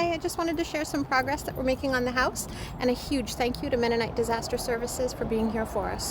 today. I just wanted to share some progress that we're making on the house, and a huge thank you to Mennonite Disaster Services for being here for us.